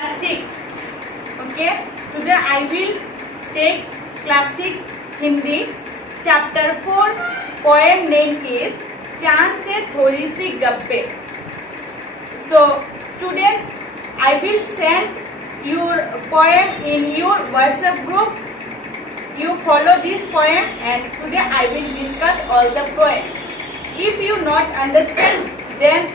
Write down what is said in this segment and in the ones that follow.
Class 6. Okay. Today I will take class 6 Hindi chapter 4. Poem name is चांद से थोड़ी सी गप्पे. So students, I will send your poem in your WhatsApp group. You follow this poem and today I will discuss all the poem. If you not understand, then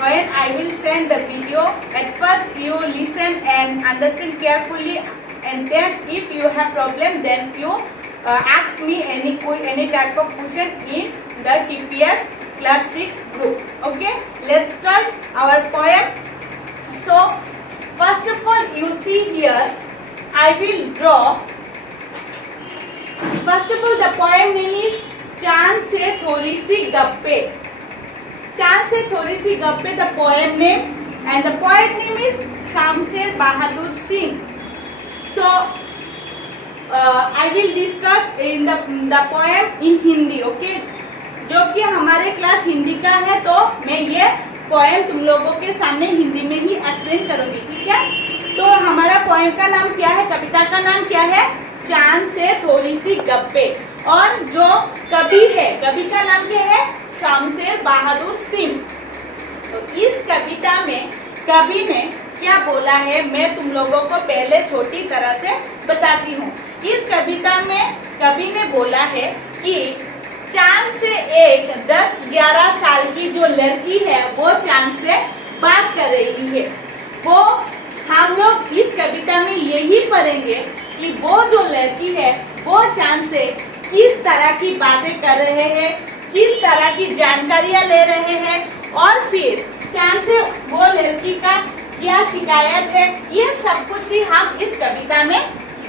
when I will send the video, at first you listen and understand carefully, and then if you have problem, then you ask me any type of question in the TPS class 6 group. Okay, let's start our poem. So first of all, you see here, I will draw. First of all, the poem name is चांद से थोड़ी सी गप्पे. चांद से थोड़ी सी गप्पे, the poem name, and the poet name is शामशेर Bahadur Singh. So I will discuss in the poem in Hindi. Okay, जो कि हमारे क्लास हिंदी का है, तो मैं ये पोएम तुम लोगों के सामने हिंदी में ही एक्सप्लेन करूंगी. ठीक है, तो हमारा पोएम का नाम क्या है, कविता का नाम क्या है, चांद से थोड़ी सी गप्पे. और जो कवि है, कवि का नाम क्या है, शामशेर बहादुर सिंह. तो इस कविता में कवि ने क्या बोला है, मैं तुम लोगों को पहले छोटी तरह से बताती हूँ. इस कविता में कवि ने बोला है कि चांद से एक 10-11 साल की जो लड़की है, वो चांद से बात कर रही है. वो हम लोग इस कविता में यही पढ़ेंगे कि वो जो लड़की है, वो चांद से किस तरह की बातें कर रहे हैं, किस तरह की जानकारियां ले रहे हैं, और फिर चांद से वो लड़की का क्या शिकायत है, ये सब कुछ ही हम इस कविता में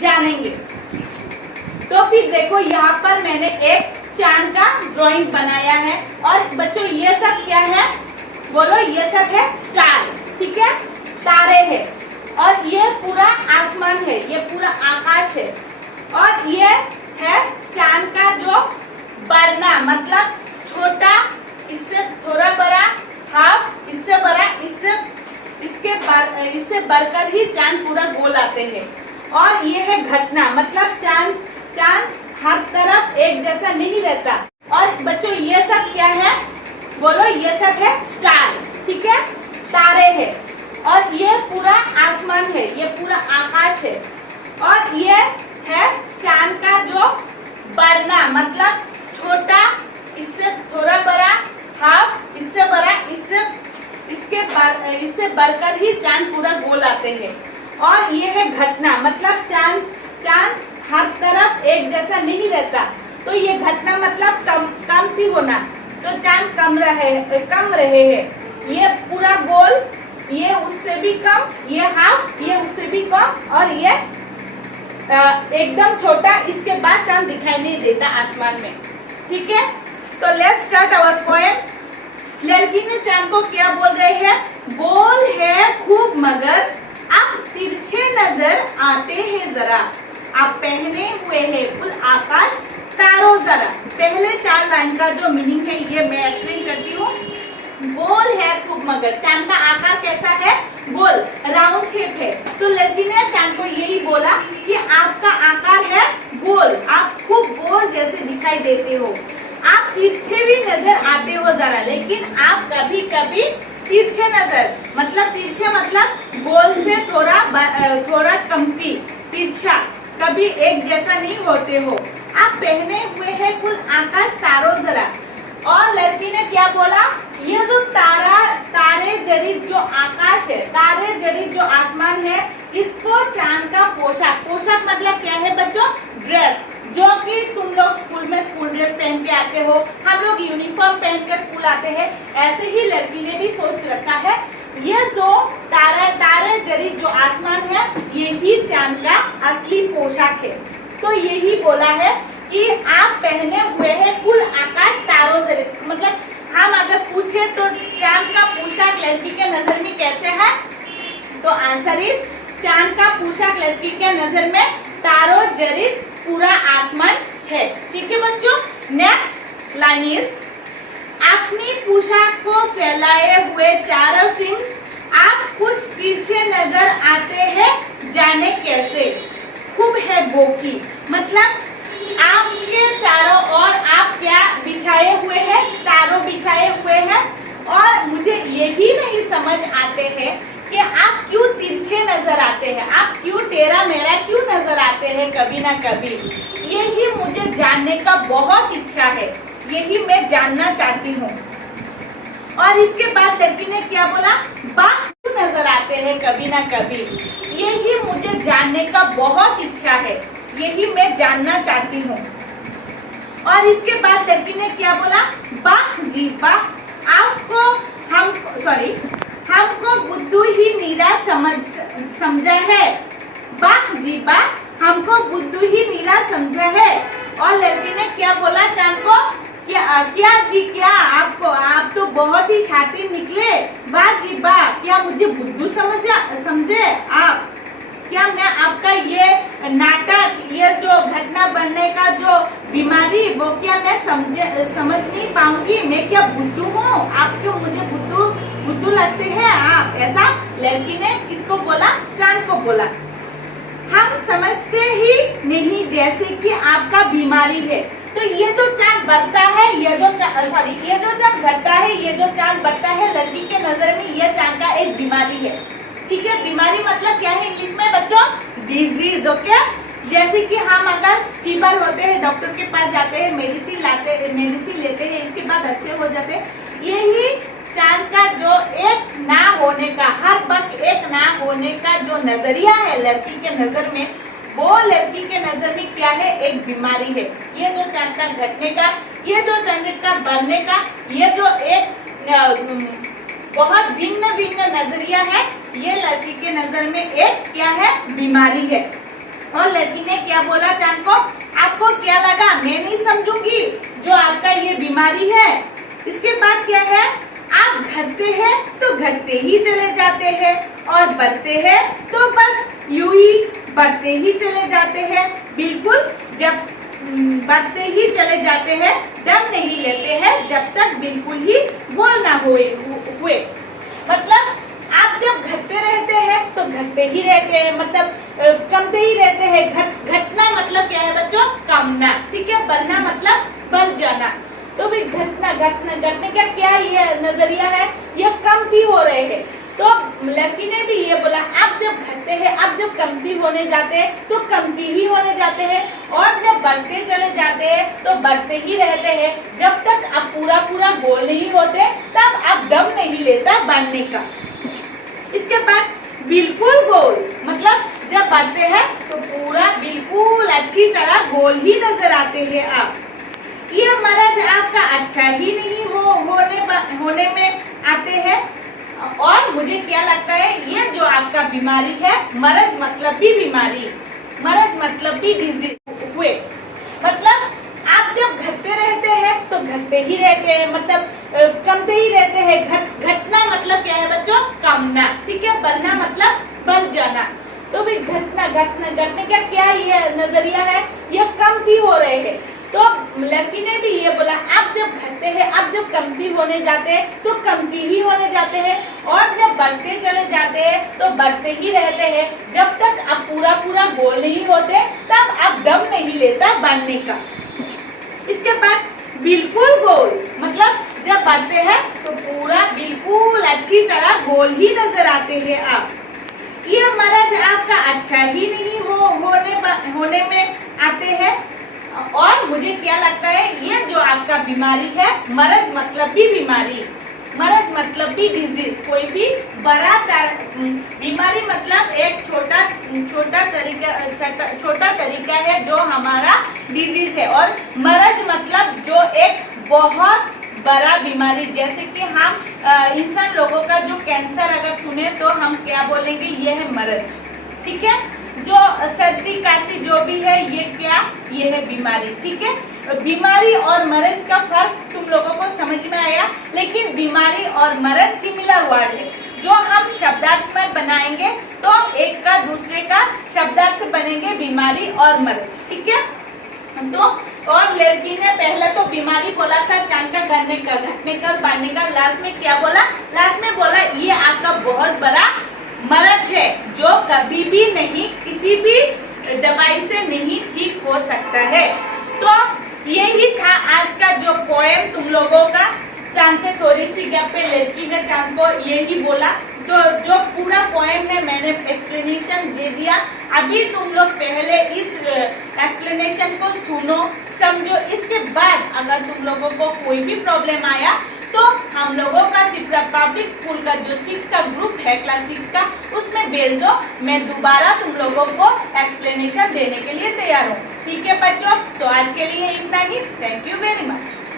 जानेंगे. तो फिर देखो, यहाँ पर मैंने एक चांद का ड्राइंग बनाया है. और बच्चों, ये सब क्या है, बोलो, ये सब है स्टार. ठीक है, तारे हैं. और ये पूरा आसमान है, ये पूरा आकाश है. और ये है चांद का जो बरना, मतलब छोटा, इससे थोड़ा बड़ा, हाफ, इससे बड़ा, इससे बढ़कर ही चांद पूरा गोल आते हैं. और ये है घटना, मतलब चांद हर तरफ एक जैसा नहीं रहता. और बच्चों, ये सब क्या है, बोलो, ये सब है स्टार. ठीक है, तारे हैं. और ये पूरा आसमान है, ये पूरा आकाश है. और ये है चांद का जो बरना, मतलब छोटा, इससे थोड़ा बड़ा, हाफ, इससे बड़ा, इससे बढ़कर ही चांद पूरा गोल आते हैं. और ये है घटना, मतलब चांद हर तरफ एक जैसा नहीं रहता. तो ये घटना मतलब कमती होना. तो चांद कम रहे हैं. ये पूरा गोल, ये उससे भी कम, ये हाफ, ये उससे भी कम, और ये एकदम छोटा. इसके बाद चांद दिखाई नहीं देता आसमान में. ठीक है, तो लेट्स स्टार्ट आवर पोएम. लड़की ने चांद को क्या बोल रहे हैं, गोल है खूब मगर अब तिरछे नजर आते हैं जरा, आप पहने हुए हैं कुल आकाश तारों जरा. पहले 4 लाइन का जो मीनिंग है, ये मैं एक्सप्लेन करती हूँ. गोल है खूब मगर, चांद का आकार कैसा है, गोल, राउंड शेप है. तो लड़की ने चांद को यही बोला कि आपका आकार है गोल, आप खूब गोल जैसे दिखाई देते हो, आप तिरछे भी नजर आते हो जरा, लेकिन आप कभी कभी तिरछे नजर, मतलब गोल से थोड़ा कमती, तिरछा, कभी एक जैसा नहीं होते हो. आप पहने हुए हैं कुल आकाश तारों जरा. और लड़की ने क्या बोला, ये जो तारे जड़ित जो आकाश है, तारे जड़ित जो आसमान है, इसको चांद का पोशाक मतलब क्या है बच्चों, ड्रेस, जो कि तुम लोग स्कूल में स्कूल ड्रेस पहन के आते हो, हम लोग यूनिफॉर्म पहन के स्कूल आते हैं, ऐसे ही लड़की ने भी सोच रखा है. ये जो तारे जड़ित जो आसमान है, यही चांद का असली पोशाक है. तो यही बोला है कि आप पहने हुए हैं कुल आकाश तारों से. मतलब हम अगर पूछे तो चांद का पोशाक लड़की के नजर में कैसे है, तो आंसर इज चांद का पोशाक लड़की के नजर में तारों जड़ित पूरा आसमान है. ठीक है बच्चों, नेक्स्ट लाइन इज, अपनी पोशाक को फैलाए हुए चारों सिंह, आप कुछ तिरछे नजर आते हैं, जाने कैसे। खूब है बोकी, मतलब आपके चारों ओर आप क्या बिछाए हुए हैं, तारों बिछाए हुए हैं, और मुझे यही नहीं समझ आते हैं कि आप क्यों तिरछे नजर आते हैं, आप क्यों तेरा मेरा क्यों नजर आते हैं कभी ना कभी। यही मुझे जानने का बहुत इच्छा है, यही मैं जानना चाहती हूँ। और इसके बाद लड़की ने क्या बोला, बाह क्यों नजर आते हैं कभी ना कभी। यही मुझे जानने का बहुत इच्छा है, यही मैं जानना चाहती हूँ। और इसके बाद लड़की ने क्या बोला, वाह जी वाह, हमको बुद्धू ही नीरा समझा है। वाह जी वाह, हमको बुद्धू ही नीरा समझा है। और लड़की ने क्या बोला चांद को, क्या जी क्या, आप तो बहुत ही शातिर निकले। वाह जी वाह, क्या मुझे बुद्धू समझे आप, क्या मैं आपका ये नाटक, ये जो घटना बनने का जो बीमारी, वो क्या मैं समझ नहीं पाऊंगी, मैं क्या बुद्धू हूँ, आप क्यों मुझे बुद्धू लगते हैं आप। ऐसा लड़की ने किसको बोला, चांद को बोला। हम समझते ही नहीं जैसे कि आपका बीमारी है। तो ये जो चांद बढ़ता है, ये जो चांद घटता है, ये जो चांद बढ़ता है, लड़की के नजर में ये चांद का एक बीमारी है। ठीक है, बीमारी मतलब क्या है इंग्लिश में बच्चों, डिजीज। ओके, जैसे कि हम अगर फीवर होते हैं, डॉक्टर के पास जाते हैं, मेडिसिन लेते हैं, इसके बाद अच्छे हो जाते हैं। यही चांद का जो एक ना होने का, हर वक्त एक ना होने का जो नजरिया है लड़की के नजर में, वो लड़की के नजर में क्या है, एक बीमारी है। ये जो चांद का घटने का, ये जो चांद का बढ़ने का, ये जो एक बहुत भिन्न नजरिया है, ये लड़की के नजर में एक क्या है, बीमारी है। और लड़की ने क्या बोला चांद को, आपको क्या लगा, मैं नहीं समझूंगी जो आपका ये बीमारी है। इसके बाद क्या है, आप घटते हैं तो घटते ही चले जाते हैं, और बढ़ते हैं तो बस यूं ही बढ़ते ही चले जाते हैं। बिल्कुल जब बढ़ते ही चले जाते हैं, दम नहीं लेते हैं जब तक बिल्कुल ही गोल ना हुए। मतलब आप जब घटते रहते हैं तो घटते ही रहते हैं, मतलब कमते ही रहते हैं। घटना मतलब क्या है बच्चों, कमना। ठीक है, बढ़ना मतलब बढ़ जाना। तो भी घटने का क्या ये नजरिया है, ये कमती हो रहे हैं। तो लड़की ने भी ये बोला, आप जब घटते हैं, आप जब कमती होने जाते हैं तो कमती ही होने जाते हैं, और जब बढ़ते चले जाते हैं तो बढ़ते ही रहते हैं। जब तक आप पूरा गोल नहीं होते, तब आप दम नहीं लेता बढ़ने का। इसके बाद बिल्कुल गोल, मतलब जब बढ़ते हैं तो पूरा बिल्कुल अच्छी तरह गोल ही नजर आते हैं आप। ये मर्ज आपका अच्छा ही नहीं होने में आते हैं। और मुझे क्या लगता है, ये जो आपका बीमारी है, मर्ज मतलब भी बीमारी, मर्ज मतलब भी डिजीज हुए। मतलब आप जब घटते रहते हैं तो घटते ही रहते हैं, मतलब कमते ही रहते हैं। घटना मतलब क्या है बच्चों, कमना। ठीक है, बढ़ना मतलब बढ़ जाना। तो भी घटने का क्या ये नजरिया है, ये कमती हो रहे हैं। तो लड़की ने भी ये बोला, आप जब घटते हैं, आप जब कमती होने जाते हैं तो कमती ही होने जाते हैं, और जब बढ़ते चले जाते हैं तो बढ़ते ही रहते हैं। जब तक आप पूरा गोल नहीं होते, तब आप दम नहीं लेता बढ़ने का। इसके बाद बिल्कुल गोल, मतलब जब बढ़ते हैं तो पूरा बिल्कुल अच्छी तरह गोल ही नजर आते हैं आप। ये मर्ज आपका अच्छा ही नहीं होने में आते हैं। और मुझे क्या लगता है, ये जो आपका बीमारी है, मर्ज मतलब भी बीमारी, मर्ज मतलब भी डिजीज। कोई भी बड़ा बीमारी मतलब एक छोटा तरीका है जो हमारा डिजीज है, और मर्ज मतलब जो एक बहुत बड़ा बीमारी। जैसे कि हम इंसान लोगों का जो कैंसर अगर सुने तो हम क्या बोलेंगे, ये है मर्ज। ठीक है, जो सर्दी काशी जो भी है, ये है बीमारी। ठीक है, बीमारी और मर्ज का फर्क तुम लोगों को समझ में आया। लेकिन बीमारी और मर्ज सिमिलर वर्ड है, जो हम शब्दार्थ में बनाएंगे तो एक का दूसरे का शब्दार्थ बनेंगे बीमारी और मर्ज। ठीक है, तो और लड़की ने पहले तो बीमारी बोला था, चांद का घटने का, बढ़ने का। लास्ट में क्या बोला, लास्ट में बोला ये आपका बहुत बड़ा मर्ज है जो कभी भी नहीं, किसी भी दवाई से नहीं ठीक हो सकता है। तो यही था आज का जो पोएम तुम लोगों का। चांद से थोड़ी सी गैप पे लड़की ने चांद को यही बोला। तो जो पूरा पोएम है मैंने एक्सप्लेनेशन दे दिया। अभी तुम लोग पहले इस एक्सप्लेनेशन को सुनो, समझो। इसके बाद अगर तुम लोगों को कोई भी प्रॉब्लम आया तो हम लोगों का त्रिपुरा पब्लिक स्कूल का जो 6 का ग्रुप है, क्लास 6 का, उसमें भेज दो। मैं दोबारा तुम लोगों को एक्सप्लेनेशन देने के लिए तैयार हूँ। ठीक है बच्चों, तो आज के लिए इतना ही। Thank you very much.